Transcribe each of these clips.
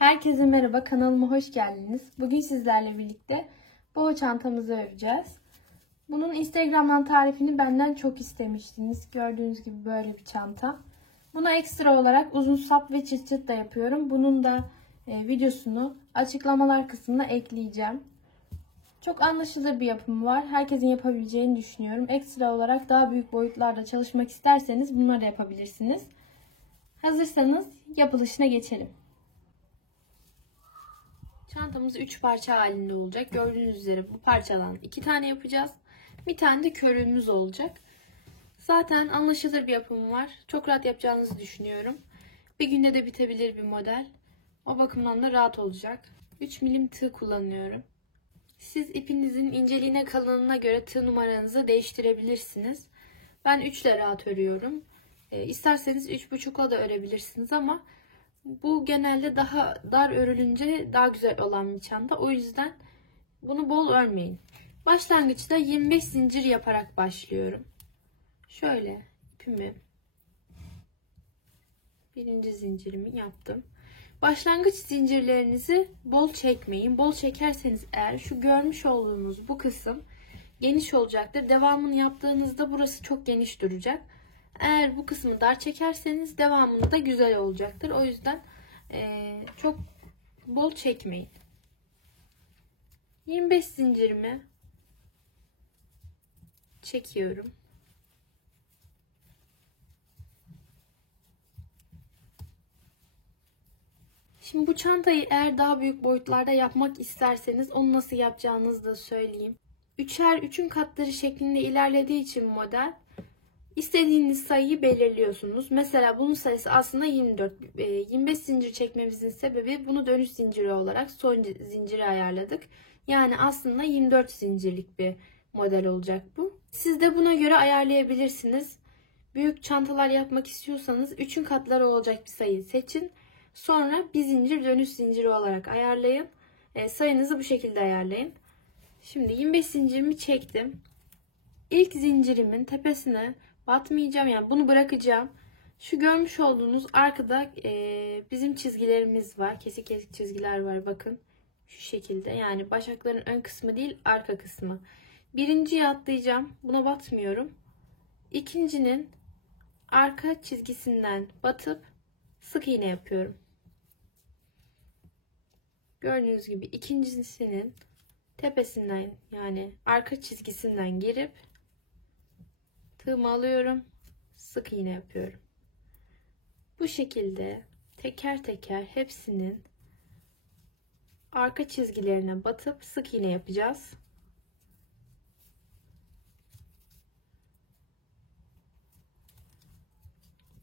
Herkese merhaba, kanalıma hoş geldiniz. Bugün sizlerle birlikte boho çantamızı öreceğiz. Bunun Instagram'dan tarifini benden çok istemiştiniz. Gördüğünüz gibi böyle bir çanta. Buna ekstra olarak uzun sap ve çıt çıt da yapıyorum. Bunun da videosunu açıklamalar kısmına ekleyeceğim. Çok anlaşılır bir yapımı var. Herkesin yapabileceğini düşünüyorum. Ekstra olarak daha büyük boyutlarda çalışmak isterseniz bunları yapabilirsiniz. Hazırsanız yapılışına geçelim. Çantamız 3 parça halinde olacak. Gördüğünüz üzere bu parçadan 2 tane yapacağız. Bir tane de körüğümüz olacak. Zaten anlaşılır bir yapımı var. Çok rahat yapacağınızı düşünüyorum. Bir günde de bitebilir bir model. O bakımdan da rahat olacak. 3 milim tığ kullanıyorum. Siz ipinizin inceliğine, kalınlığına göre tığ numaranızı değiştirebilirsiniz. Ben 3 ile rahat örüyorum. İsterseniz 3,5'la da örebilirsiniz ama bu genelde daha dar örülünce daha güzel olan bir çanta. O yüzden bunu bol örmeyin. Başlangıçta 25 zincir yaparak başlıyorum. Şöyle ipimi, birinci zincirimi yaptım. Başlangıç zincirlerinizi bol çekmeyin. Bol çekerseniz eğer şu görmüş olduğunuz bu kısım geniş olacaktır. Devamını yaptığınızda burası çok geniş duracak. Eğer bu kısmı dar çekerseniz devamında güzel olacaktır. O yüzden çok bol çekmeyin. 25 zincirimi çekiyorum. Şimdi bu çantayı eğer daha büyük boyutlarda yapmak isterseniz onu nasıl yapacağınızı da söyleyeyim. 3'ün katları şeklinde ilerlediği için model, İstediğiniz sayıyı belirliyorsunuz. Mesela bunun sayısı aslında 24. 25 zincir çekmemizin sebebi bunu dönüş zinciri olarak son zinciri ayarladık. Yani aslında 24 zincirlik bir model olacak bu. Siz de buna göre ayarlayabilirsiniz. Büyük çantalar yapmak istiyorsanız 3'ün katları olacak bir sayıyı seçin. Sonra bir zincir dönüş zinciri olarak ayarlayın. Sayınızı bu şekilde ayarlayın. Şimdi 25 zincirimi çektim. İlk zincirimin tepesine batmayacağım, yani bunu bırakacağım. Şu görmüş olduğunuz arkada bizim çizgilerimiz var. Kesik kesik çizgiler var, bakın. Şu şekilde, yani başakların ön kısmı değil arka kısmı. Birinciye atlayacağım. Buna batmıyorum. İkincinin arka çizgisinden batıp sık iğne yapıyorum. Gördüğünüz gibi ikincisinin tepesinden, yani arka çizgisinden girip tığımı alıyorum, sık iğne yapıyorum. Bu şekilde teker teker hepsinin arka çizgilerine batıp sık iğne yapacağız.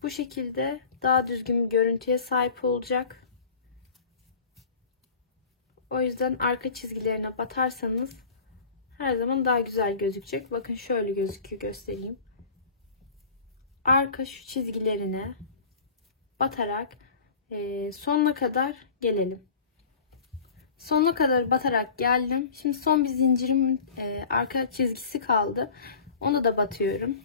Bu şekilde daha düzgün bir görüntüye sahip olacak. O yüzden arka çizgilerine batarsanız her zaman daha güzel gözükecek. Bakın şöyle gözüküyor, göstereyim. Arka şu çizgilerine batarak sonuna kadar gelelim. Sonuna kadar batarak geldim. Şimdi son bir zincirimin arka çizgisi kaldı. Onu da batıyorum.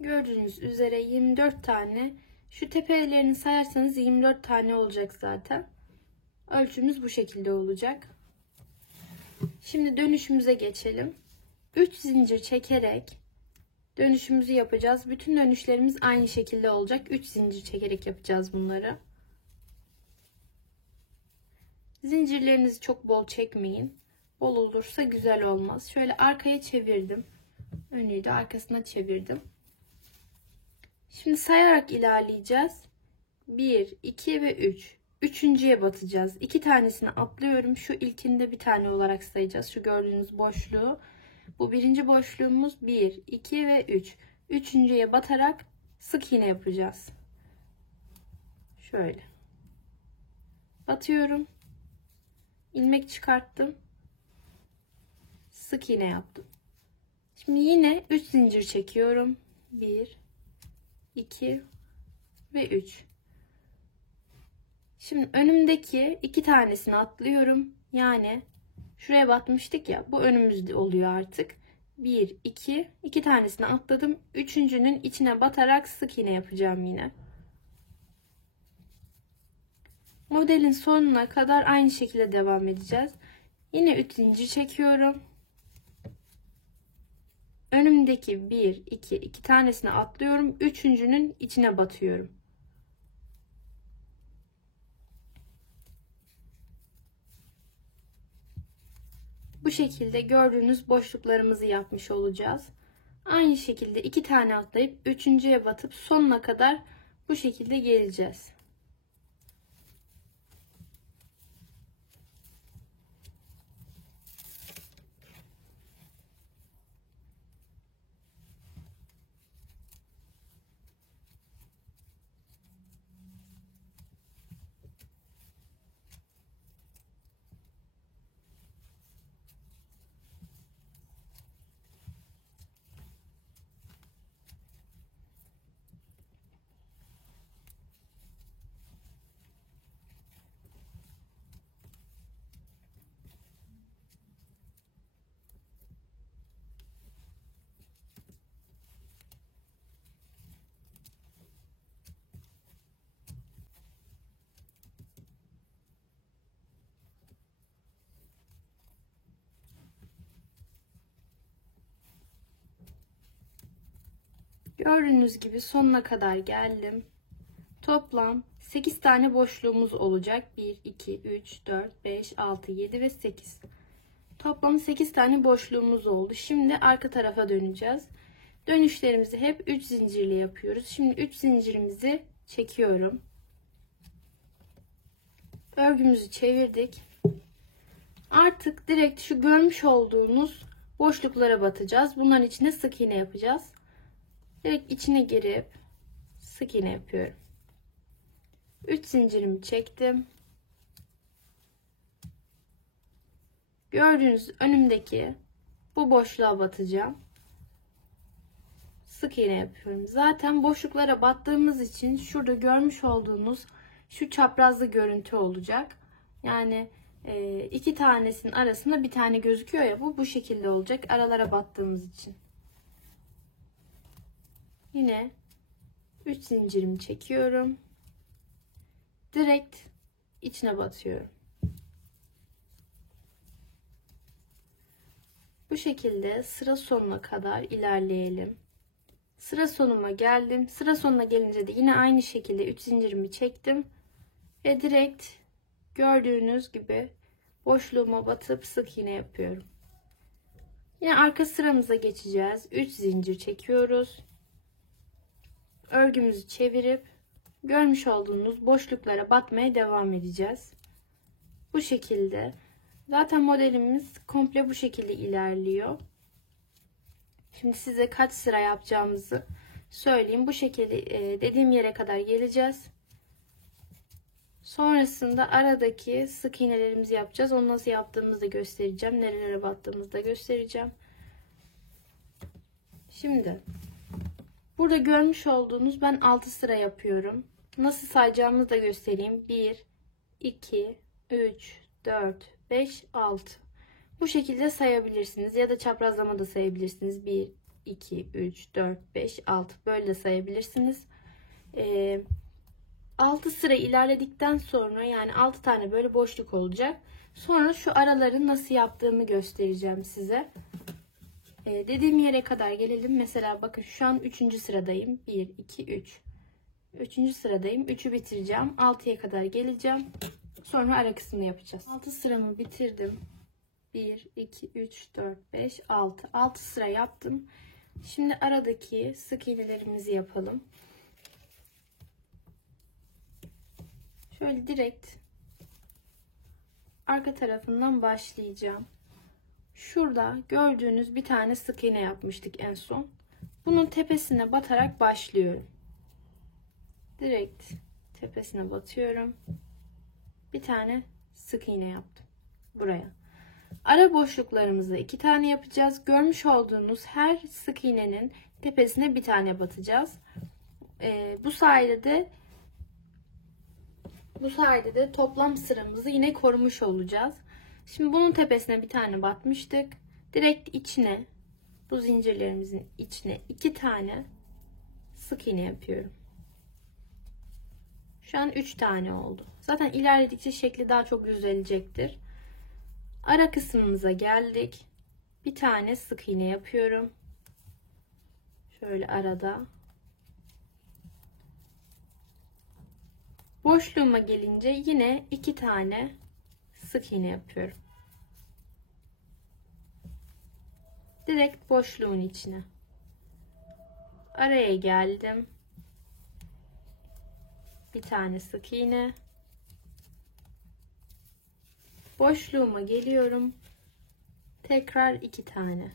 Gördüğünüz üzere 24 tane. Şu tepelerini sayarsanız 24 tane olacak zaten. Ölçümüz bu şekilde olacak. Şimdi dönüşümüze geçelim. 3 zincir çekerek dönüşümüzü yapacağız. Bütün dönüşlerimiz aynı şekilde olacak. 3 zincir çekerek yapacağız bunları. Zincirlerinizi çok bol çekmeyin. Bol olursa güzel olmaz. Şöyle arkaya çevirdim. Önüyü de arkasına çevirdim. Şimdi sayarak ilerleyeceğiz. 1, 2 ve 3. Üçüncüye batacağız. 2 tanesini atlıyorum. Şu ilkinde bir tane olarak sayacağız. Şu gördüğünüz boşluğu. Bu birinci boşluğumuz 1, 2 ve 3. Üçüncüye batarak sık iğne yapacağız. Şöyle. Batıyorum. İlmek çıkarttım. Sık iğne yaptım. Şimdi yine 3 zincir çekiyorum. 1, 2 ve 3. Şimdi önümdeki 2 tanesini atlıyorum. Yani şuraya batmıştık ya, bu önümüzde oluyor artık. 1, 2, 2 tanesini atladım. Üçüncünün içine batarak sık iğne yapacağım yine. Modelin sonuna kadar aynı şekilde devam edeceğiz. Yine 3 zincir çekiyorum. Önümdeki 1, 2, 2 tanesini atlıyorum. Üçüncünün içine batıyorum. Bu şekilde gördüğünüz boşluklarımızı yapmış olacağız. Aynı şekilde 2 tane atlayıp üçüncüye batıp sonuna kadar bu şekilde geleceğiz. Gördüğünüz gibi sonuna kadar geldim. Toplam 8 tane boşluğumuz olacak. 1, 2, 3, 4, 5, 6, 7 ve 8. Toplam 8 tane boşluğumuz oldu. Şimdi arka tarafa döneceğiz. Dönüşlerimizi hep 3 zincirli yapıyoruz. Şimdi 3 zincirimizi çekiyorum. Örgümüzü çevirdik. Artık direkt şu görmüş olduğunuz boşluklara batacağız. Bunların içine sık iğne yapacağız. Direkt içine girip sık iğne yapıyorum. 3 zincirimi çektim. Gördüğünüz önümdeki bu boşluğa batacağım. Sık iğne yapıyorum. Zaten boşluklara battığımız için şurada görmüş olduğunuz şu çaprazlı görüntü olacak. Yani iki tanesinin arasında bir tane gözüküyor ya, bu şekilde olacak aralara battığımız için. Yine 3 zincirimi çekiyorum. Direkt içine batıyorum. Bu şekilde sıra sonuna kadar ilerleyelim. Sıra sonuma geldim. Sıra sonuna gelince de yine aynı şekilde 3 zincirimi çektim ve direkt gördüğünüz gibi boşluğuma batıp sık iğne yapıyorum. Yine arka sıramıza geçeceğiz. 3 zincir çekiyoruz. Örgümüzü çevirip görmüş olduğunuz boşluklara batmaya devam edeceğiz. Bu şekilde. Zaten modelimiz komple bu şekilde ilerliyor. Şimdi size kaç sıra yapacağımızı söyleyeyim. Bu şekilde dediğim yere kadar geleceğiz. Sonrasında aradaki sık iğnelerimizi yapacağız. Onu nasıl yaptığımızı da göstereceğim. Nerelere battığımızı da göstereceğim. Şimdi burada görmüş olduğunuz ben 6 sıra yapıyorum. Nasıl sayacağımızı da göstereyim. 1, 2, 3, 4, 5, 6. Bu şekilde sayabilirsiniz. Ya da çaprazlama da sayabilirsiniz. 1, 2, 3, 4, 5, 6. Böyle de sayabilirsiniz. 6 sıra ilerledikten sonra, yani 6 tane böyle boşluk olacak. Sonra şu araları nasıl yaptığımı göstereceğim size. Dediğim yere kadar gelelim. Mesela bakın şu an 3. sıradayım. 1, 2, 3. 3. sıradayım. 3'ü bitireceğim. 6'ya kadar geleceğim. Sonra ara kısmını yapacağız. 6 sıramı bitirdim. 1, 2, 3, 4, 5, 6. 6 sıra yaptım. Şimdi aradaki sık iğnelerimizi yapalım. Şöyle direkt arka tarafından başlayacağım. Şurada gördüğünüz bir tane sık iğne yapmıştık en son. Bunun tepesine batarak başlıyorum. Direkt tepesine batıyorum. Bir tane sık iğne yaptım buraya. Ara boşluklarımızı 2 tane yapacağız. Görmüş olduğunuz her sık iğnenin tepesine bir tane batacağız. Bu sayede de toplam sıramızı yine korumuş olacağız. Şimdi bunun tepesine bir tane batmıştık. Direkt içine bu zincirlerimizin içine 2 tane sık iğne yapıyorum. Şu an 3 tane oldu. Zaten ilerledikçe şekli daha çok düzelecektir. Ara kısmımıza geldik. Bir tane sık iğne yapıyorum. Şöyle arada. Boşluğuma gelince yine 2 tane sık iğne yapıyorum. Direkt boşluğun içine. Araya geldim. Bir tane sık iğne. Boşluğuma geliyorum. Tekrar 2 tane.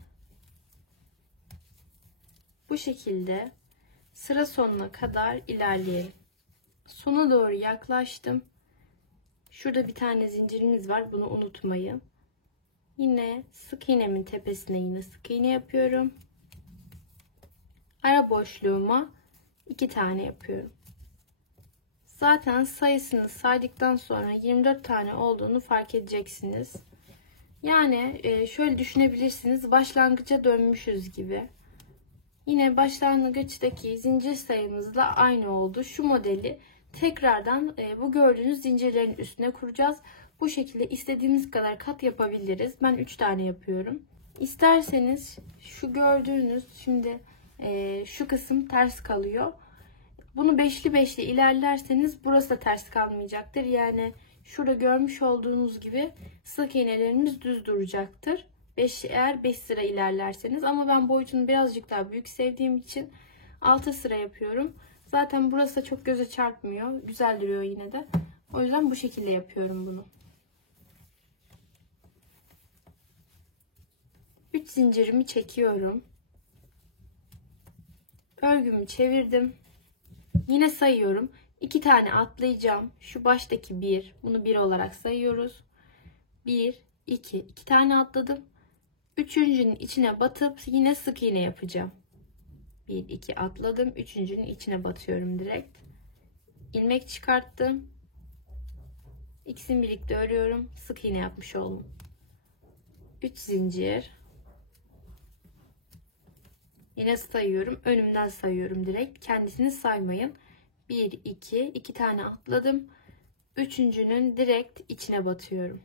Bu şekilde sıra sonuna kadar ilerleyelim. Sona doğru yaklaştım. Şurada bir tane zincirimiz var. Bunu unutmayın. Yine sık iğnemin tepesine yine sık iğne yapıyorum. Ara boşluğuma 2 tane yapıyorum. Zaten sayısını saydıktan sonra 24 tane olduğunu fark edeceksiniz. Yani şöyle düşünebilirsiniz. Başlangıca dönmüşüz gibi. Yine başlangıçtaki zincir sayımızla aynı oldu. Şu modeli tekrardan bu gördüğünüz zincirlerin üstüne kuracağız. Bu şekilde istediğimiz kadar kat yapabiliriz. Ben 3 tane yapıyorum. İsterseniz şu gördüğünüz şimdi şu kısım ters kalıyor. Bunu beşli beşli ilerlerseniz burası da ters kalmayacaktır. Yani şurada görmüş olduğunuz gibi sık iğnelerimiz düz duracaktır. Eğer 5 sıra ilerlerseniz, ama ben boyutunu birazcık daha büyük sevdiğim için 6 sıra yapıyorum. Zaten burası da çok göze çarpmıyor. Güzel duruyor yine de. O yüzden bu şekilde yapıyorum bunu. 3 zincirimi çekiyorum. Örgümü çevirdim. Yine sayıyorum. 2 tane atlayacağım. Şu baştaki 1. Bunu 1 olarak sayıyoruz. 1, 2. 2 tane atladım. Üçüncünün içine batıp yine sık iğne yapacağım. 1, 2 atladım. Üçüncünün içine batıyorum direkt. İlmek çıkarttım. İkisini birlikte örüyorum. Sık iğne yapmış oldum. 3 zincir. Yine sayıyorum. Önümden sayıyorum direkt. Kendisini saymayın. 1, 2. 2 tane atladım. Üçüncünün direkt içine batıyorum.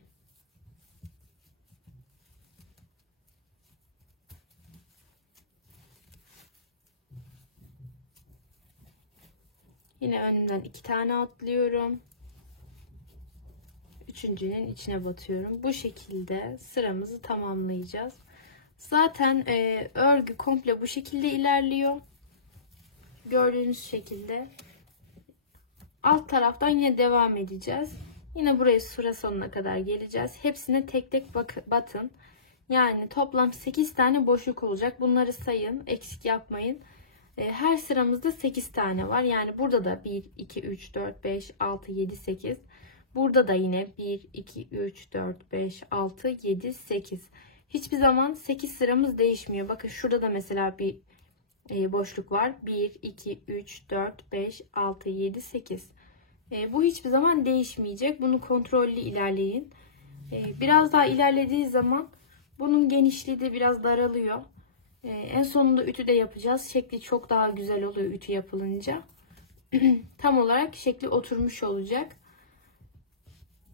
Yine önümden 2 tane atlıyorum. Üçüncünün içine batıyorum. Bu şekilde sıramızı tamamlayacağız. Zaten örgü komple bu şekilde ilerliyor. Gördüğünüz şekilde. Alt taraftan yine devam edeceğiz. Yine buraya sıra sonuna kadar geleceğiz. Hepsine tek tek batın. Yani toplam 8 tane boşluk olacak. Bunları sayın. Eksik yapmayın. Her sıramızda 8 tane var. Yani burada da 1, 2, 3, 4, 5, 6, 7, 8. Burada da yine 1, 2, 3, 4, 5, 6, 7, 8. Hiçbir zaman 8 sıramız değişmiyor. Bakın şurada da mesela bir boşluk var. 1, 2, 3, 4, 5, 6, 7, 8. Bu hiçbir zaman değişmeyecek. Bunu kontrollü ilerleyin. Biraz daha ilerlediği zaman bunun genişliği de biraz daralıyor. En sonunda ütü de yapacağız. Şekli çok daha güzel oluyor ütü yapılınca. Tam olarak şekli oturmuş olacak.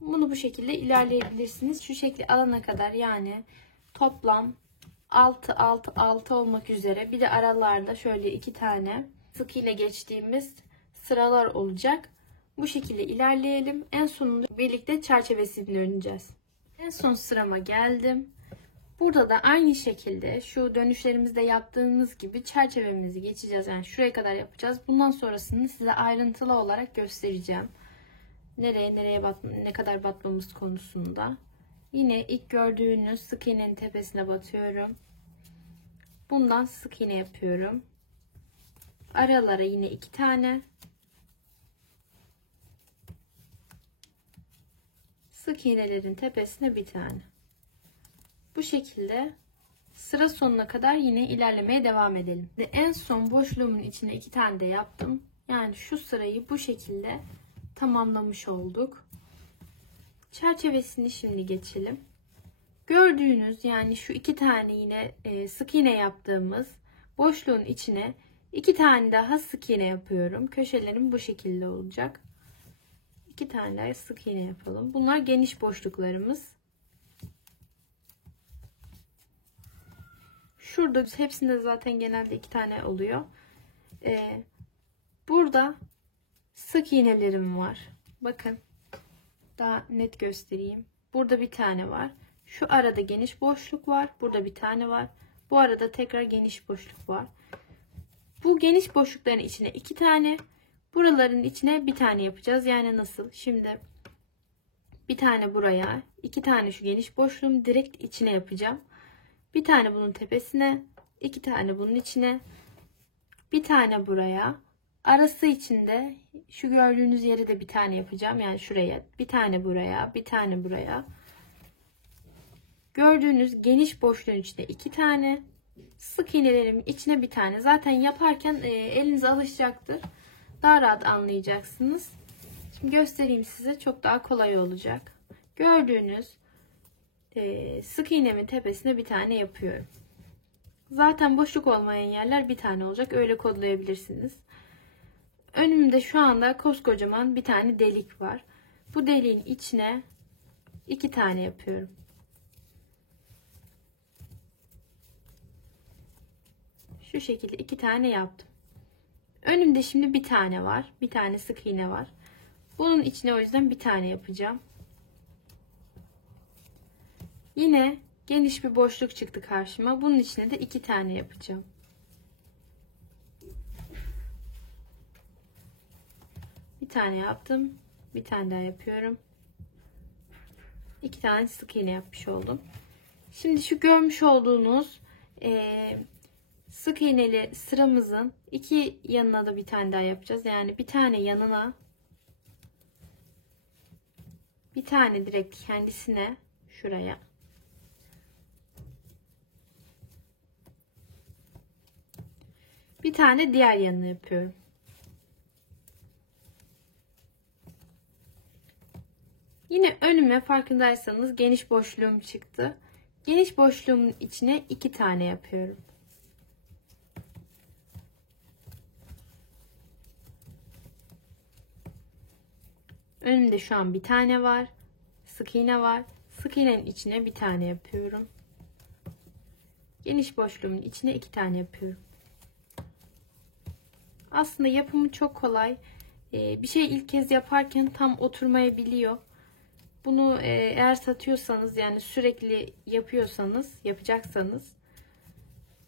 Bunu bu şekilde ilerleyebilirsiniz. Şu şekli alana kadar, yani toplam 6 6 6 olmak üzere, bir de aralarda şöyle 2 tane sık iğne geçtiğimiz sıralar olacak. Bu şekilde ilerleyelim. En sonunda birlikte çerçevesini öreceğiz. En son sırama geldim. Burada da aynı şekilde şu dönüşlerimizde yaptığımız gibi çerçevemizi geçeceğiz. Yani şuraya kadar yapacağız. Bundan sonrasını size ayrıntılı olarak göstereceğim. Nereye ne kadar batmamız konusunda. Yine ilk gördüğünüz sık iğnenin tepesine batıyorum. Bundan sık iğne yapıyorum. Aralara yine 2 tane. Sık iğnelerin tepesine bir tane. Bu şekilde sıra sonuna kadar yine ilerlemeye devam edelim. Ve en son boşluğumun içine 2 tane de yaptım. Yani şu sırayı bu şekilde tamamlamış olduk. Çerçevesini şimdi geçelim. Gördüğünüz yani şu iki tane yine sık iğne yaptığımız boşluğun içine iki tane daha sık iğne yapıyorum. Köşelerim bu şekilde olacak. İki tane daha sık iğne yapalım. Bunlar geniş boşluklarımız. Şurada hepsinde zaten genelde iki tane oluyor. Burada sık iğnelerim var. Bakın daha net göstereyim. Burada bir tane var. Şu arada geniş boşluk var. Burada bir tane var. Bu arada tekrar geniş boşluk var. Bu geniş boşlukların içine iki tane, buraların içine bir tane yapacağız. Yani nasıl? Şimdi bir tane buraya, iki tane şu geniş boşluğun direkt içine yapacağım. Bir tane bunun tepesine, iki tane bunun içine, bir tane buraya. Arası içinde şu gördüğünüz yere de bir tane yapacağım. Yani şuraya, bir tane buraya, bir tane buraya. Gördüğünüz geniş boşluğun içine iki tane, sık iğnelerimin içine bir tane. Zaten yaparken elinize alışacaktır. Daha rahat anlayacaksınız. Şimdi göstereyim size, çok daha kolay olacak. Gördüğünüz sık iğnemin tepesine bir tane yapıyorum. Zaten boşluk olmayan yerler bir tane olacak. Öyle kodlayabilirsiniz. Önümde şu anda koskocaman bir tane delik var. Bu deliğin içine iki tane yapıyorum. Şu şekilde iki tane yaptım. Önümde şimdi bir tane var. Bir tane sık iğne var. Bunun içine o yüzden bir tane yapacağım. Yine geniş bir boşluk çıktı karşıma. Bunun içine de iki tane yapacağım. Bir tane yaptım. Bir tane daha yapıyorum. İki tane sık iğne yapmış oldum. Şimdi şu görmüş olduğunuz sık iğneli sıramızın iki yanına da bir tane daha yapacağız. Yani bir tane yanına, bir tane direkt kendisine şuraya. Bir tane diğer yanına yapıyorum. Yine önüme farkındaysanız geniş boşluğum çıktı. Geniş boşluğumun içine iki tane yapıyorum. Önümde şu an bir tane var. Sık iğne var. Sık iğnenin içine bir tane yapıyorum. Geniş boşluğumun içine iki tane yapıyorum. Aslında yapımı çok kolay. Bir şey ilk kez yaparken tam oturmayabiliyor. Bunu eğer satıyorsanız, yani sürekli yapacaksanız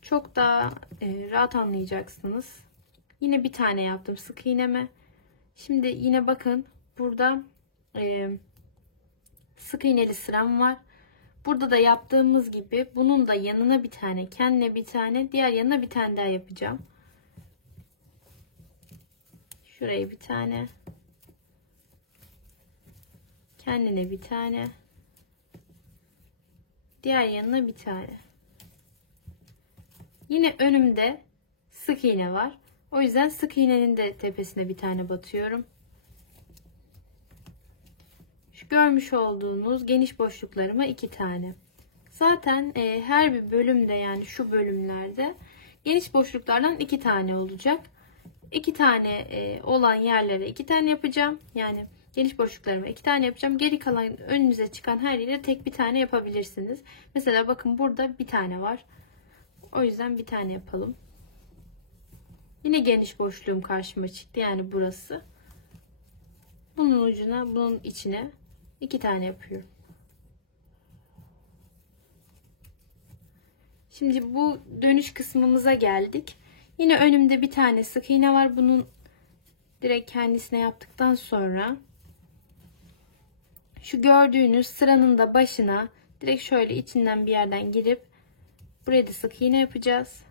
çok daha rahat anlayacaksınız. Yine bir tane yaptım sık iğneme. Şimdi yine bakın burada sık iğneli sıram var. Burada da yaptığımız gibi bunun da yanına bir tane, kendine bir tane, diğer yanına bir tane daha yapacağım. Şuraya bir tane, kendine bir tane, diğer yanına bir tane. Yine önümde sık iğne var. O yüzden sık iğnenin de tepesine bir tane batıyorum. Şu görmüş olduğunuz geniş boşluklarıma iki tane. Zaten her bir bölümde, yani şu bölümlerde geniş boşluklardan iki tane olacak. İki tane olan yerlere iki tane yapacağım. Yani geniş boşluklarıma iki tane yapacağım. Geri kalan önünüze çıkan her yere tek bir tane yapabilirsiniz. Mesela bakın burada bir tane var. O yüzden bir tane yapalım. Yine geniş boşluğum karşıma çıktı. Yani burası. Bunun ucuna, bunun içine iki tane yapıyorum. Şimdi bu dönüş kısmımıza geldik. Yine önümde bir tane sık iğne var. Bunun direkt kendisine yaptıktan sonra şu gördüğünüz sıranın da başına direkt şöyle içinden bir yerden girip buraya da sık iğne yapacağız.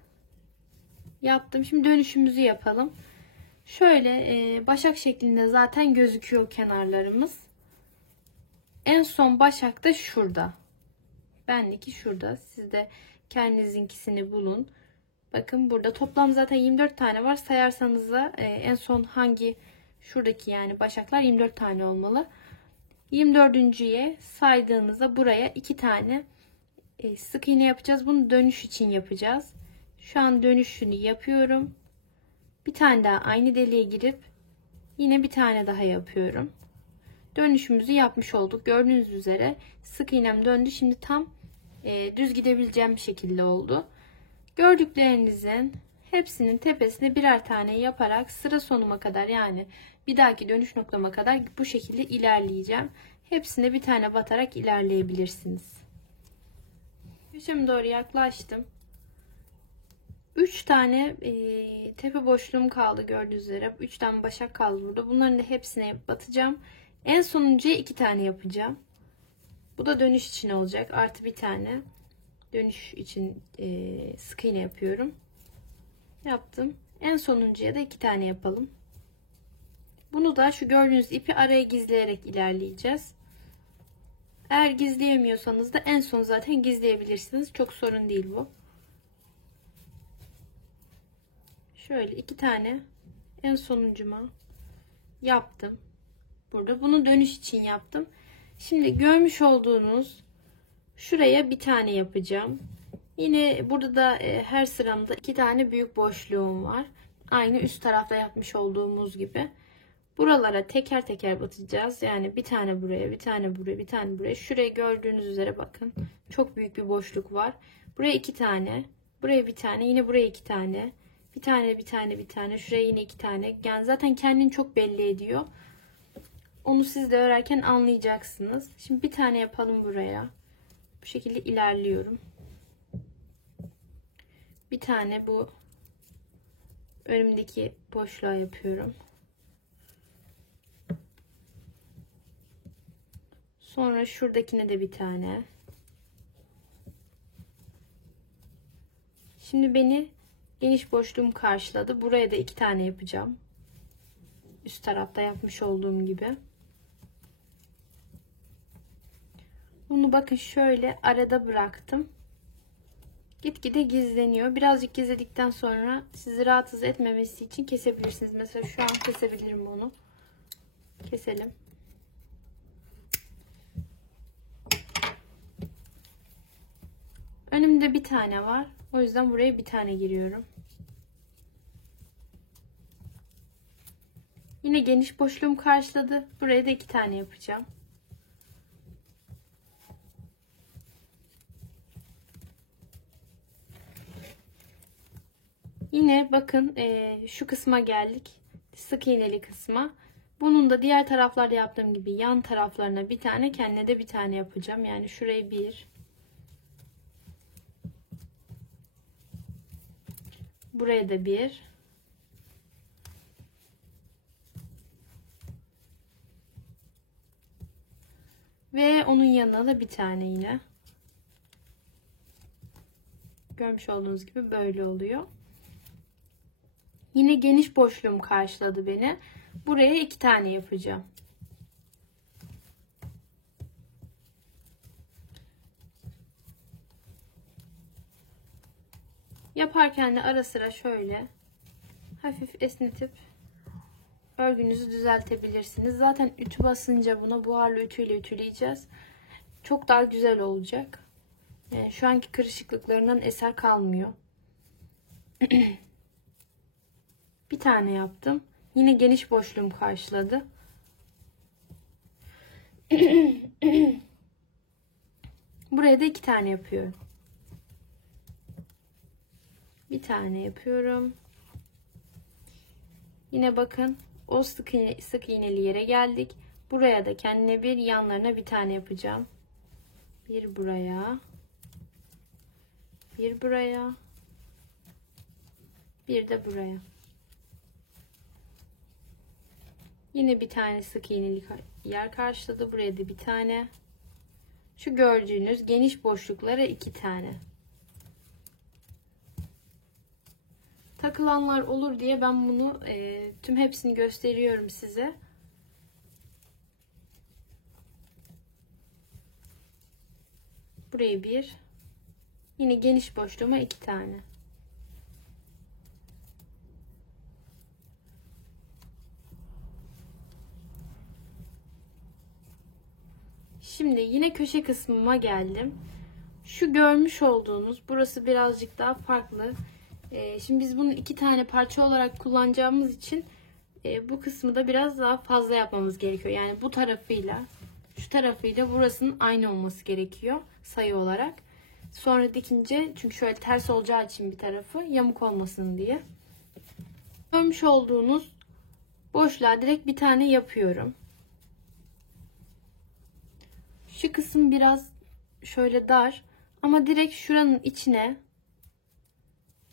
Yaptım. Şimdi dönüşümüzü yapalım. Şöyle başak şeklinde zaten gözüküyor kenarlarımız. En son başak da şurada. Benimki şurada. Siz de kendinizinkisini bulun. Bakın burada toplam zaten 24 tane var. Sayarsanız da en son hangi şuradaki, yani başaklar 24 tane olmalı. 24.'ye saydığınızda buraya 2 tane sık iğne yapacağız. Bunu dönüş için yapacağız. Şu an dönüşünü yapıyorum. Bir tane daha aynı deliğe girip yine bir tane daha yapıyorum. Dönüşümüzü yapmış olduk. Gördüğünüz üzere sık iğnem döndü. Şimdi tam düz gidebileceğim bir şekilde oldu. Gördüklerinizin hepsinin tepesine birer tane yaparak sıra sonuma kadar, yani bir dahaki dönüş noktama kadar bu şekilde ilerleyeceğim. Hepsine bir tane batarak ilerleyebilirsiniz. Köşeme doğru yaklaştım. 3 tane tepe boşluğum kaldı gördüğünüz üzere. 3 tane başak kaldı burada. Bunların da hepsine batacağım. En sonuncuya 2 tane yapacağım. Bu da dönüş için olacak. Artı bir tane. Dönüş için sık iğne yapıyorum. Yaptım. En sonuncuya da 2 tane yapalım. Bunu da şu gördüğünüz ipi araya gizleyerek ilerleyeceğiz. Eğer gizleyemiyorsanız da en son zaten gizleyebilirsiniz. Çok sorun değil bu. Şöyle 2 tane en sonuncuma yaptım. Burada bunu dönüş için yaptım. Şimdi görmüş olduğunuz şuraya bir tane yapacağım. Yine burada da her sıramda 2 tane büyük boşluğum var. Aynı üst tarafta yapmış olduğumuz gibi. Buralara teker teker batacağız. Yani bir tane buraya, bir tane buraya, bir tane buraya. Şuraya gördüğünüz üzere bakın. Çok büyük bir boşluk var. Buraya 2 tane, buraya bir tane, yine buraya 2 tane. Bir tane, bir tane, bir tane. Şuraya yine 2 tane. Yani zaten kendini çok belli ediyor. Onu siz de örerken anlayacaksınız. Şimdi bir tane yapalım buraya. Bu şekilde ilerliyorum. Bir tane bu önümdeki boşluğa yapıyorum. Sonra şuradakine de bir tane. Şimdi beni geniş boşluğum karşıladı. Buraya da 2 tane yapacağım. Üst tarafta yapmış olduğum gibi. Bunu bakın şöyle arada bıraktım. Gitgide gizleniyor. Birazcık gizledikten sonra sizi rahatsız etmemesi için kesebilirsiniz. Mesela şu an kesebilirim bunu. Keselim. Önümde bir tane var. O yüzden buraya bir tane giriyorum. Yine geniş boşluğum karşıladı. Buraya da 2 tane yapacağım. Yine bakın şu kısma geldik. Sık iğneli kısma. Bunun da diğer taraflarda yaptığım gibi yan taraflarına bir tane, kendine de bir tane yapacağım. Yani şurayı bir, buraya da bir, ve onun yanına da bir tane yine. Görmüş olduğunuz gibi böyle oluyor. Yine geniş boşluğum karşıladı beni. Buraya 2 tane yapacağım. Yaparken de ara sıra şöyle hafif esnetip örgünüzü düzeltebilirsiniz. Zaten ütü basınca buna buharlı ütüyle ütüleyeceğiz. Çok daha güzel olacak. Yani şu anki kırışıklıklarından eser kalmıyor. Bir tane yaptım. Yine geniş boşluğum karşıladı. Buraya da 2 tane yapıyorum. Bir tane yapıyorum. Yine bakın o sık iğneli yere geldik. Buraya da kendine bir, yanlarına bir tane yapacağım. Bir buraya. Bir buraya. Bir de buraya. Yine bir tane sık iğneli yer karşıladı. Buraya da bir tane. Şu gördüğünüz geniş boşluklara 2 tane. Takılanlar olur diye ben bunu tüm hepsini gösteriyorum size. Buraya bir. Yine geniş boşluğuma 2 tane. Şimdi yine köşe kısmıma geldim. Şu görmüş olduğunuz burası birazcık daha farklı. Şimdi biz bunu 2 tane parça olarak kullanacağımız için bu kısmı da biraz daha fazla yapmamız gerekiyor. Yani bu tarafıyla şu tarafıyla burasının aynı olması gerekiyor sayı olarak. Sonra dikince, çünkü şöyle ters olacağı için bir tarafı yamuk olmasın diye. Görmüş olduğunuz boşluğa direkt bir tane yapıyorum. Şu kısım biraz şöyle dar ama direkt şuranın içine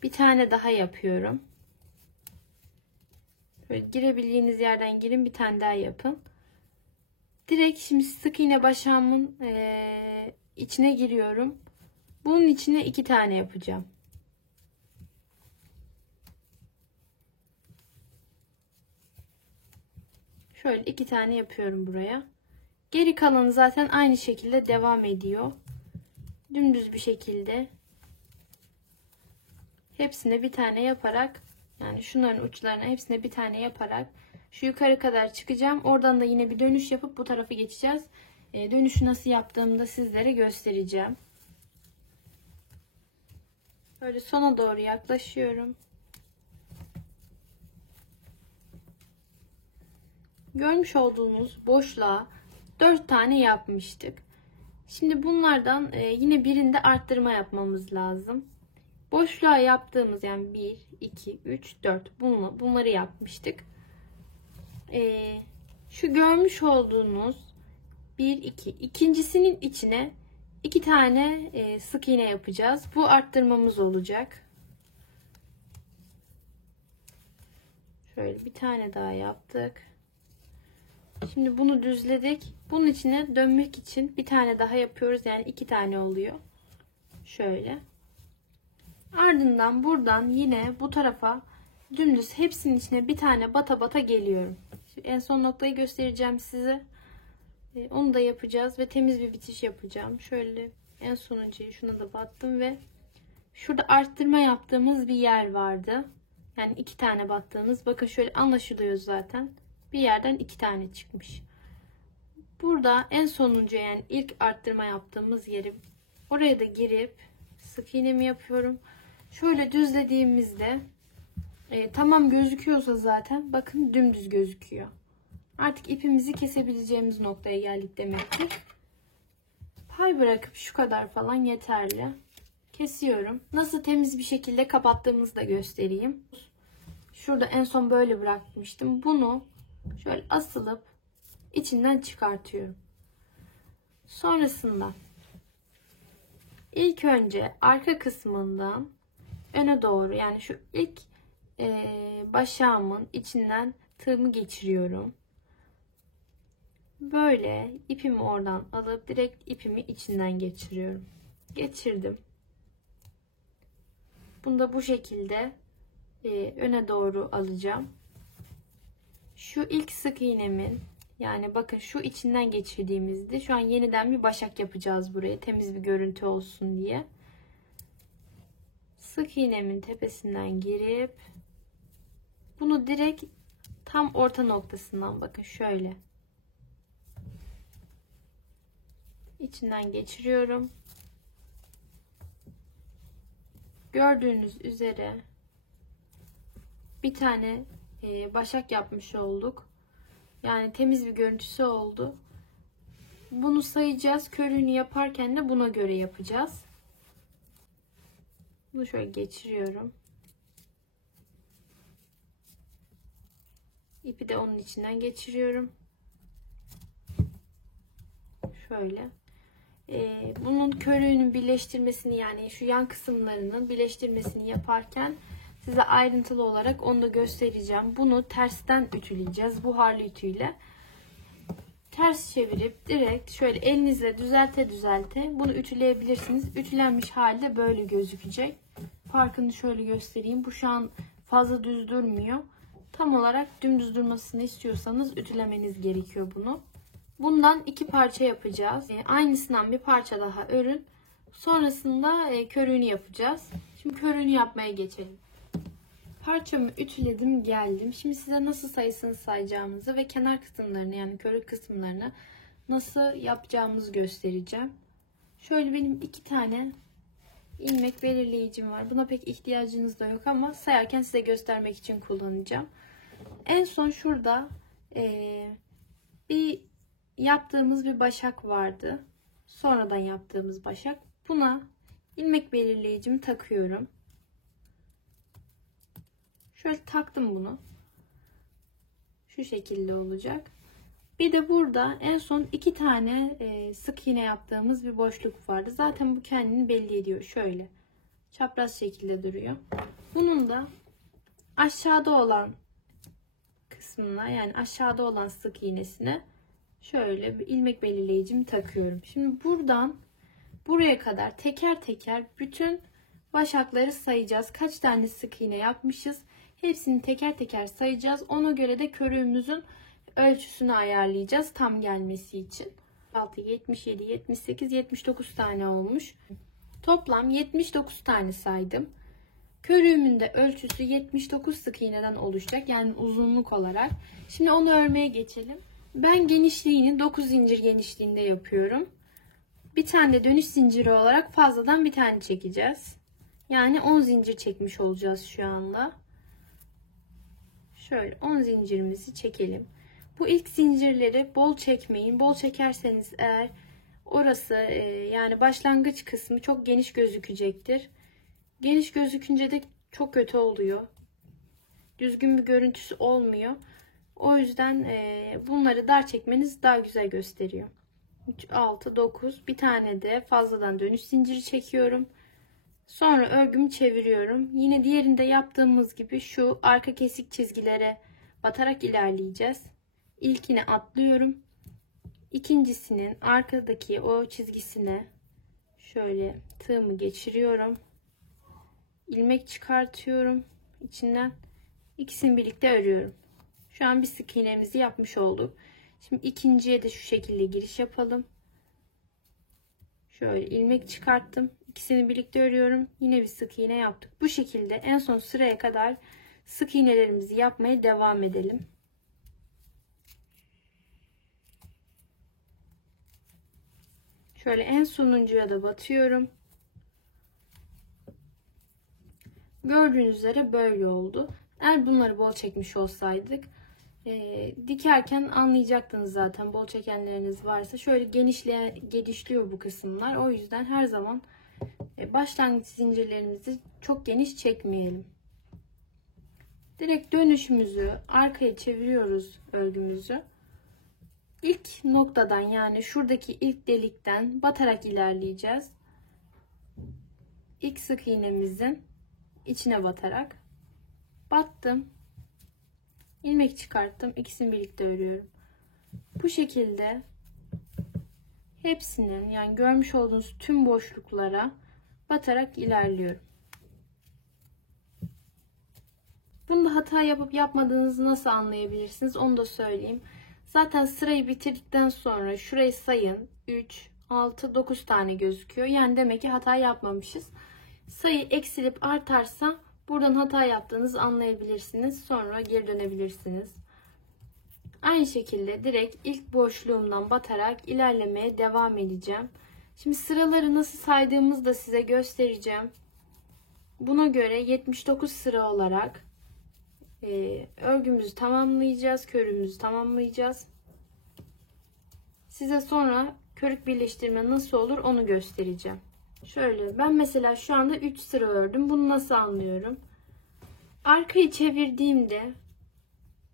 bir tane daha yapıyorum. Böyle girebildiğiniz yerden girin, bir tane daha yapın. Direkt şimdi sık iğne başağımın içine giriyorum. Bunun içine 2 tane yapacağım. Şöyle 2 tane yapıyorum buraya. Geri kalanı zaten aynı şekilde devam ediyor. Dümdüz bir şekilde hepsine bir tane yaparak, yani şunların uçlarına hepsine bir tane yaparak şu yukarı kadar çıkacağım. Oradan da yine bir dönüş yapıp bu tarafa geçeceğiz. Dönüşü nasıl yaptığımı da sizlere göstereceğim. Böyle sona doğru yaklaşıyorum. Görmüş olduğunuz boşluğa 4 tane yapmıştık. Şimdi bunlardan yine birinde arttırma yapmamız lazım. Boşluğa yaptığımız, yani 1, 2, 3, 4 bunları yapmıştık. Şu görmüş olduğunuz 1, 2, ikincisinin içine 2 tane sık iğne yapacağız. Bu arttırmamız olacak. Şöyle bir tane daha yaptık. Şimdi bunu düzledik. Bunun içine dönmek için bir tane daha yapıyoruz. Yani 2 tane oluyor. Şöyle. Ardından buradan yine bu tarafa dümdüz hepsinin içine bir tane bata bata geliyorum. Şimdi en son noktayı göstereceğim size. Onu da yapacağız ve temiz bir bitiş yapacağım. Şöyle en sonuncuyu şuna da battım ve şurada arttırma yaptığımız bir yer vardı. Yani 2 tane battığımız. Bakın şöyle anlaşılıyor zaten. Bir yerden 2 tane çıkmış. Burada en sonuncu, yani ilk arttırma yaptığımız yeri, oraya da girip sık iğnemi yapıyorum. Şöyle düzlediğimizde tamam gözüküyorsa zaten bakın dümdüz gözüküyor. Artık ipimizi kesebileceğimiz noktaya geldik demektir. Pay bırakıp şu kadar falan yeterli. Kesiyorum. Nasıl temiz bir şekilde kapattığımızı da göstereyim. Şurada en son böyle bırakmıştım. Bunu şöyle asılıp içinden çıkartıyorum. Sonrasında ilk önce arka kısmından öne doğru, yani şu ilk başağımın içinden tığımı geçiriyorum. Böyle ipimi oradan alıp direkt ipimi içinden geçiriyorum. Geçirdim. Bunu da bu şekilde öne doğru alacağım. Şu ilk sık iğnemin, yani bakın şu içinden geçirdiğimizde şu an yeniden bir başak yapacağız buraya, temiz bir görüntü olsun diye. Sık iğnemin tepesinden girip bunu direkt tam orta noktasından, bakın şöyle içinden geçiriyorum. Gördüğünüz üzere bir tane başak yapmış olduk. Yani temiz bir görüntüsü oldu. Bunu sayacağız. Körüğünü yaparken de buna göre yapacağız. Bunu şöyle geçiriyorum. İpi de onun içinden geçiriyorum. Şöyle. Bunun körüğünün birleştirmesini, yani şu yan kısımlarının birleştirmesini yaparken size ayrıntılı olarak onu da göstereceğim. Bunu tersten ütüleyeceğiz. Buharlı ütüyle. Ters çevirip direkt şöyle elinizle düzelte düzelte bunu ütüleyebilirsiniz. Ütülenmiş halde böyle gözükecek. Farkını şöyle göstereyim. Bu şu an fazla düz durmuyor. Tam olarak dümdüz durmasını istiyorsanız ütülemeniz gerekiyor bunu. Bundan 2 parça yapacağız. Aynısından bir parça daha örün. Sonrasında körüğünü yapacağız. Şimdi körüğünü yapmaya geçelim. Parçamı ütüledim, geldim. Şimdi size nasıl sayısını sayacağımızı ve kenar kısımlarını, yani körük kısımlarını nasıl yapacağımızı göstereceğim. Şöyle benim 2 tane ilmek belirleyicim var. Buna pek ihtiyacınız da yok ama sayarken size göstermek için kullanacağım. En son şurada bir yaptığımız bir başak vardı. Sonradan yaptığımız başak. Buna ilmek belirleyicimi takıyorum. Şöyle taktım bunu. Şu şekilde olacak. Bir de burada en son 2 tane sık iğne yaptığımız bir boşluk vardı. Zaten bu kendini belli ediyor. Şöyle çapraz şekilde duruyor. Bunun da aşağıda olan kısmına, yani aşağıda olan sık iğnesine şöyle bir ilmek belirleyicimi takıyorum. Şimdi buradan buraya kadar teker teker bütün başakları sayacağız. Kaç tane sık iğne yapmışız? Hepsini teker teker sayacağız. Ona göre de körüğümüzün ölçüsünü ayarlayacağız tam gelmesi için. 6, 77, 78, 79 tane olmuş. Toplam 79 tane saydım. Körüğümün de ölçüsü 79 sık iğneden oluşacak. Yani uzunluk olarak. Şimdi onu örmeye geçelim. Ben genişliğini 9 zincir genişliğinde yapıyorum. Bir tane de dönüş zinciri olarak fazladan bir tane çekeceğiz. Yani 10 zincir çekmiş olacağız şu anda. Şöyle 10 zincirimizi çekelim. Bu ilk zincirleri bol çekmeyin. Bol çekerseniz eğer orası yani başlangıç kısmı çok geniş gözükecektir. Geniş gözükünce de çok kötü oluyor. Düzgün bir görüntüsü olmuyor. O yüzden bunları dar çekmeniz daha güzel gösteriyor. 3, 6, 9. Bir tane de fazladan dönüş zinciri çekiyorum. Sonra örgümü çeviriyorum. Yine diğerinde yaptığımız gibi şu arka kesik çizgilere batarak ilerleyeceğiz. İlkini atlıyorum. İkincisinin arkadaki o çizgisine şöyle tığımı geçiriyorum. İlmek çıkartıyorum içinden. İkisini birlikte örüyorum. Şu an bir sık iğnemizi yapmış olduk. Şimdi ikinciye de şu şekilde giriş yapalım. Şöyle ilmek çıkarttım. İkisini birlikte örüyorum. Yine bir sık iğne yaptık. Bu şekilde en son sıraya kadar sık iğnelerimizi yapmaya devam edelim. Şöyle en sonuncuya da batıyorum. Gördüğünüz üzere böyle oldu. Eğer bunları bol çekmiş olsaydık dikerken anlayacaktınız zaten, bol çekenleriniz varsa. Şöyle genişliyor bu kısımlar. O yüzden her zaman başlangıç zincirlerimizi çok geniş çekmeyelim. Direkt dönüşümüzü arkaya çeviriyoruz örgümüzü. İlk noktadan, yani şuradaki ilk delikten batarak ilerleyeceğiz. İlk sık iğnemizin içine batarak battım. İlmek çıkarttım. İkisini birlikte örüyorum. Bu şekilde hepsinin, yani görmüş olduğunuz tüm boşluklara batarak ilerliyorum. Bunda hata yapıp yapmadığınızı nasıl anlayabilirsiniz onu da söyleyeyim. Zaten sırayı bitirdikten sonra şurayı sayın. 3, 6, 9 tane gözüküyor. Yani demek ki hata yapmamışız. Sayı eksilip artarsa buradan hata yaptığınızı anlayabilirsiniz. Sonra geri dönebilirsiniz. Aynı şekilde direkt ilk boşluğumdan batarak ilerlemeye devam edeceğim. Şimdi sıraları nasıl saydığımızı da size göstereceğim. Buna göre 79 sıra olarak örgümüzü tamamlayacağız. Körümüzü tamamlayacağız. Size sonra körük birleştirme nasıl olur onu göstereceğim. Şöyle ben mesela şu anda 3 sıra ördüm. Bunu nasıl anlıyorum? Arkayı çevirdiğimde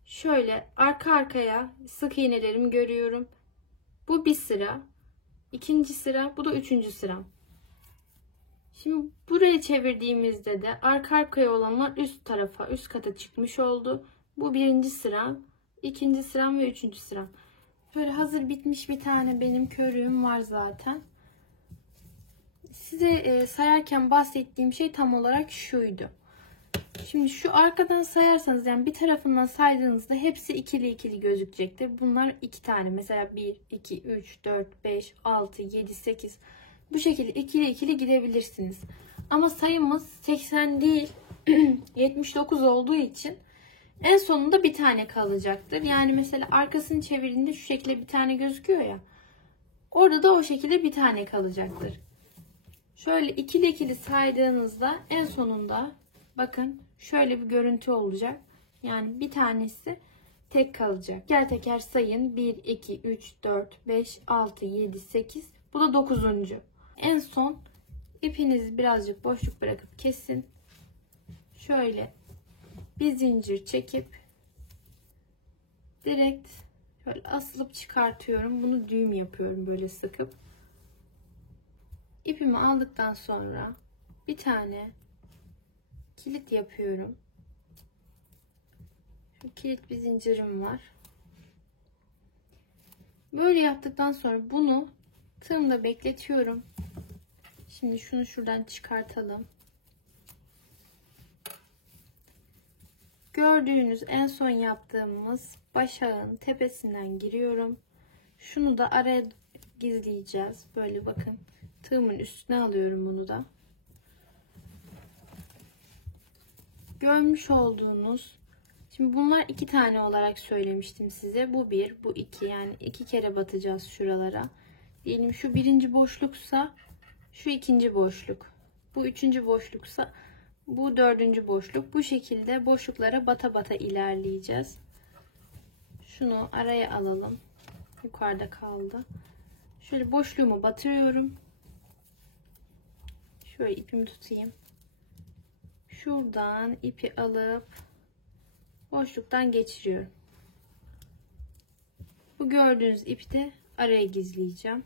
şöyle arka arkaya sık iğnelerimi görüyorum. Bu bir sıra. İkinci sıra. Bu da üçüncü sıra. Şimdi burayı çevirdiğimizde de arka arkaya olanlar üst tarafa, üst kata çıkmış oldu. Bu birinci sıram, ikinci sıram ve üçüncü sıram. Şöyle hazır bitmiş bir tane benim körüğüm var zaten. Size sayarken bahsettiğim şey tam olarak şuydu. Şimdi şu arkadan sayarsanız, yani bir tarafından saydığınızda hepsi ikili ikili gözükecektir. Bunlar 2 tane. Mesela 1, 2, 3, 4, 5, 6, 7, 8. Bu şekilde ikili ikili gidebilirsiniz. Ama sayımız 80 değil 79 olduğu için en sonunda bir tane kalacaktır. Yani mesela arkasını çevirdiğinde şu şekilde bir tane gözüküyor ya. Orada da o şekilde bir tane kalacaktır. Şöyle ikili ikili saydığınızda en sonunda bakın şöyle bir görüntü olacak. Yani bir tanesi tek kalacak. Teker teker sayın. 1, 2, 3, 4, 5, 6, 7, 8. Bu da 9. En son ipinizi birazcık boşluk bırakıp kesin. Şöyle bir zincir çekip direkt şöyle asılıp çıkartıyorum. Bunu düğüm yapıyorum böyle sıkıp. İpimi aldıktan sonra bir tane kilit yapıyorum. Şu kilit bir zincirim var. Böyle yaptıktan sonra bunu tığımda bekletiyorum. Şimdi şunu şuradan çıkartalım. Gördüğünüz en son yaptığımız başağın tepesinden giriyorum. Şunu da araya gizleyeceğiz. Böyle bakın. Tığımın üstüne alıyorum bunu da. Görmüş olduğunuz, şimdi bunlar 2 tane olarak söylemiştim size. Bu 1, bu 2. Yani 2 kere batacağız şuralara. Diyelim şu birinci boşluksa şu ikinci boşluk. Bu üçüncü boşluksa bu dördüncü boşluk. Bu şekilde boşluklara bata bata ilerleyeceğiz. Şunu araya alalım. Yukarıda kaldı. Şöyle boşluğumu batırıyorum. Şöyle ipimi tutayım. Şuradan ipi alıp boşluktan geçiriyorum. Bu gördüğünüz ipi de araya gizleyeceğim.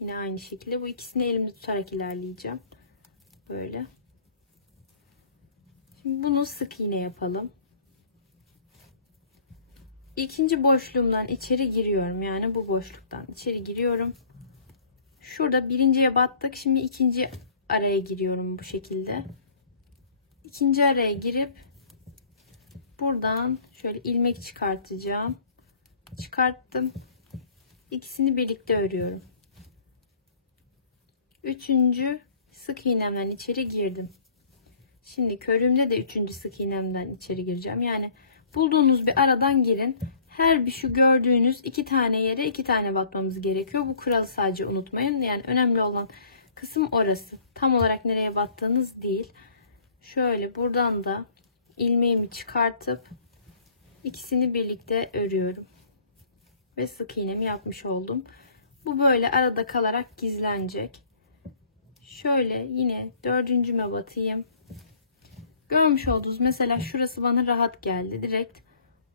Yine aynı şekilde bu ikisini elimde tutarak ilerleyeceğim. Böyle. Şimdi bunu sık iğne yapalım. İkinci boşluğumdan içeri giriyorum. Yani bu boşluktan içeri giriyorum. Şurada birinciye battık. Şimdi ikinci araya giriyorum bu şekilde. İkinci araya girip buradan şöyle ilmek çıkartacağım. Çıkarttım. İkisini birlikte örüyorum. Üçüncü sık iğnemden içeri girdim. Şimdi körümde de üçüncü sık iğnemden içeri gireceğim. Yani bulduğunuz bir aradan girin. Her bir şu gördüğünüz 2 tane yere 2 tane batmamız gerekiyor. Bu kuralı sadece unutmayın. Yani önemli olan kısım orası. Tam olarak nereye battığınız değil. Şöyle buradan da ilmeğimi çıkartıp ikisini birlikte örüyorum. Ve sık iğnemi yapmış oldum. Bu böyle arada kalarak gizlenecek. Şöyle yine dördüncüme batayım. Görmüş olduğunuz mesela şurası bana rahat geldi. Direkt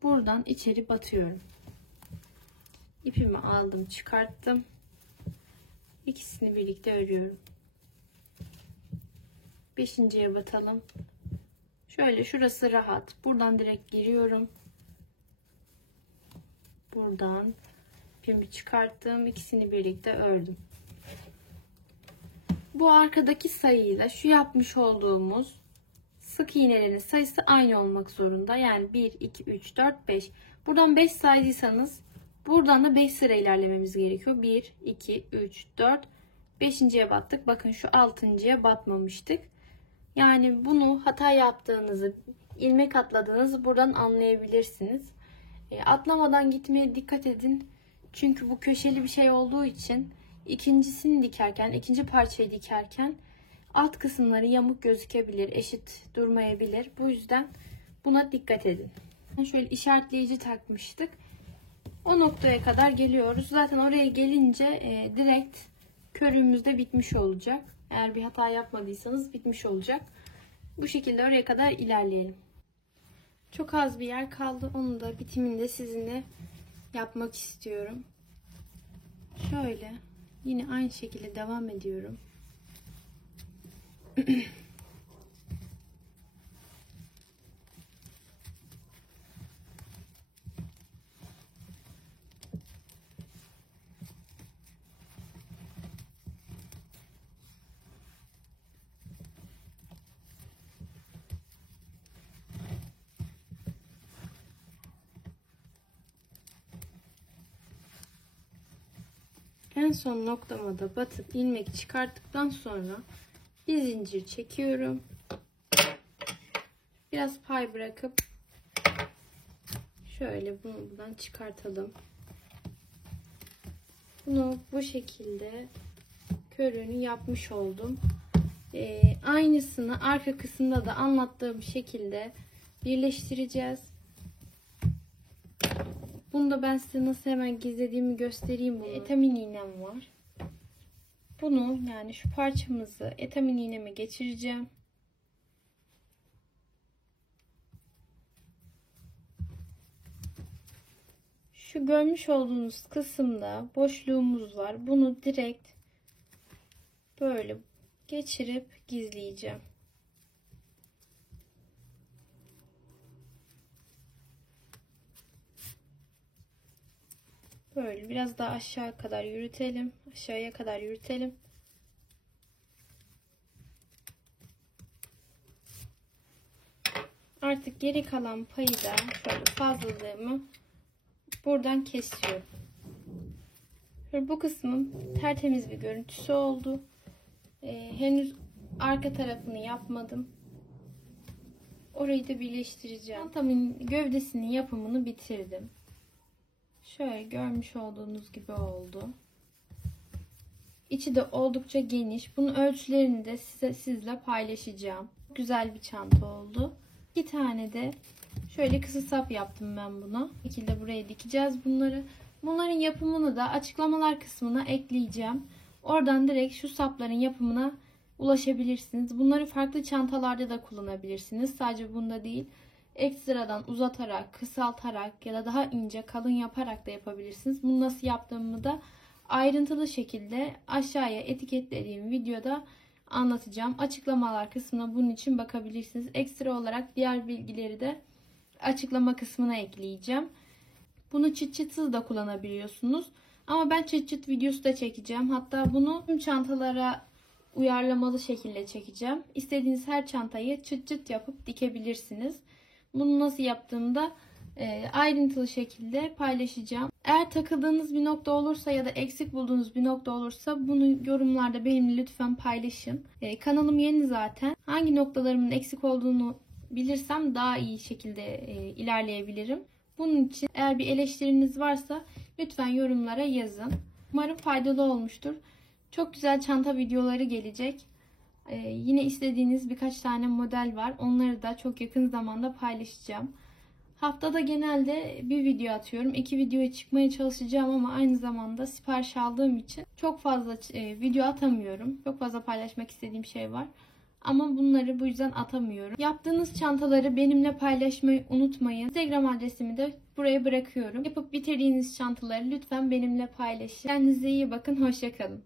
buradan içeri batıyorum. İpimi aldım, çıkarttım. İkisini birlikte örüyorum. Beşinciye batalım. Şöyle şurası rahat. Buradan direkt giriyorum. Buradan ipimi çıkarttım. İkisini birlikte ördüm. Bu arkadaki sayıyla şu yapmış olduğumuz sık iğnelerin sayısı aynı olmak zorunda. Yani 1, 2, 3, 4, 5. Buradan 5 saydıysanız buradan da 5 sıra ilerlememiz gerekiyor. 1, 2, 3, 4, 5.'ye battık. Bakın şu 6.'ya batmamıştık. Yani bunu hata yaptığınızı, ilmek atladığınızı buradan anlayabilirsiniz. Atlamadan gitmeye dikkat edin. Çünkü bu köşeli bir şey olduğu için ikincisini dikerken, ikinci parçayı dikerken alt kısımları yamuk gözükebilir, eşit durmayabilir. Bu yüzden buna dikkat edin. Şöyle işaretleyici takmıştık. O noktaya kadar geliyoruz. Zaten oraya gelince direkt körüğümüz de bitmiş olacak. Eğer bir hata yapmadıysanız bitmiş olacak. Bu şekilde oraya kadar ilerleyelim. Çok az bir yer kaldı. Onu da bitiminde sizinle yapmak istiyorum. Şöyle yine aynı şekilde devam ediyorum. En son noktama da batıp ilmek çıkarttıktan sonra bir zincir çekiyorum. Biraz pay bırakıp şöyle bunu buradan çıkartalım. Bunu bu şekilde körünü yapmış oldum. Aynısını arka kısımda da anlattığım şekilde birleştireceğiz. Bunu da ben size nasıl hemen gizlediğimi göstereyim. Bunu. Etamin iğnem var. Bunu yani şu parçamızı etamin iğneme geçireceğim. Şu görmüş olduğunuz kısımda boşluğumuz var. Bunu direkt böyle geçirip gizleyeceğim. Böyle biraz daha aşağı kadar yürütelim. Aşağıya kadar yürütelim. Artık geri kalan payı da şöyle fazlalığımı buradan kesiyorum. Bu kısmın tertemiz bir görüntüsü oldu. Henüz arka tarafını yapmadım. Orayı da birleştireceğim. Çantamın gövdesinin yapımını bitirdim. Şöyle görmüş olduğunuz gibi oldu. İçi de oldukça geniş. Bunun ölçülerini de sizle paylaşacağım. Güzel bir çanta oldu. 2 tane de şöyle kısa sap yaptım ben buna. Bu şekilde buraya dikeceğiz bunları. Bunların yapımını da açıklamalar kısmına ekleyeceğim. Oradan direkt şu sapların yapımına ulaşabilirsiniz. Bunları farklı çantalarda da kullanabilirsiniz. Sadece bunda değil. Ekstradan uzatarak, kısaltarak ya da daha ince, kalın yaparak da yapabilirsiniz. Bunu nasıl yaptığımı da ayrıntılı şekilde aşağıya etiketlediğim videoda anlatacağım. Açıklamalar kısmına bunun için bakabilirsiniz. Ekstra olarak diğer bilgileri de açıklama kısmına ekleyeceğim. Bunu çıt çıtsız da kullanabiliyorsunuz. Ama ben çıt çıt videosu da çekeceğim. Hatta bunu tüm çantalara uyarlamalı şekilde çekeceğim. İstediğiniz her çantayı çıt çıt yapıp dikebilirsiniz. Bunu nasıl yaptığımı da ayrıntılı şekilde paylaşacağım. Eğer takıldığınız bir nokta olursa ya da eksik bulduğunuz bir nokta olursa bunu yorumlarda benimle lütfen paylaşın. Kanalım yeni zaten. Hangi noktalarımın eksik olduğunu bilirsem daha iyi şekilde ilerleyebilirim. Bunun için eğer bir eleştiriniz varsa lütfen yorumlara yazın. Umarım faydalı olmuştur. Çok güzel çanta videoları gelecek. Yine istediğiniz birkaç tane model var. Onları da çok yakın zamanda paylaşacağım. Haftada genelde bir video atıyorum. 2 videoya çıkmaya çalışacağım ama aynı zamanda sipariş aldığım için çok fazla video atamıyorum. Çok fazla paylaşmak istediğim şey var. Ama bunları bu yüzden atamıyorum. Yaptığınız çantaları benimle paylaşmayı unutmayın. Instagram adresimi de buraya bırakıyorum. Yapıp bitirdiğiniz çantaları lütfen benimle paylaşın. Kendinize iyi bakın. Hoşça kalın.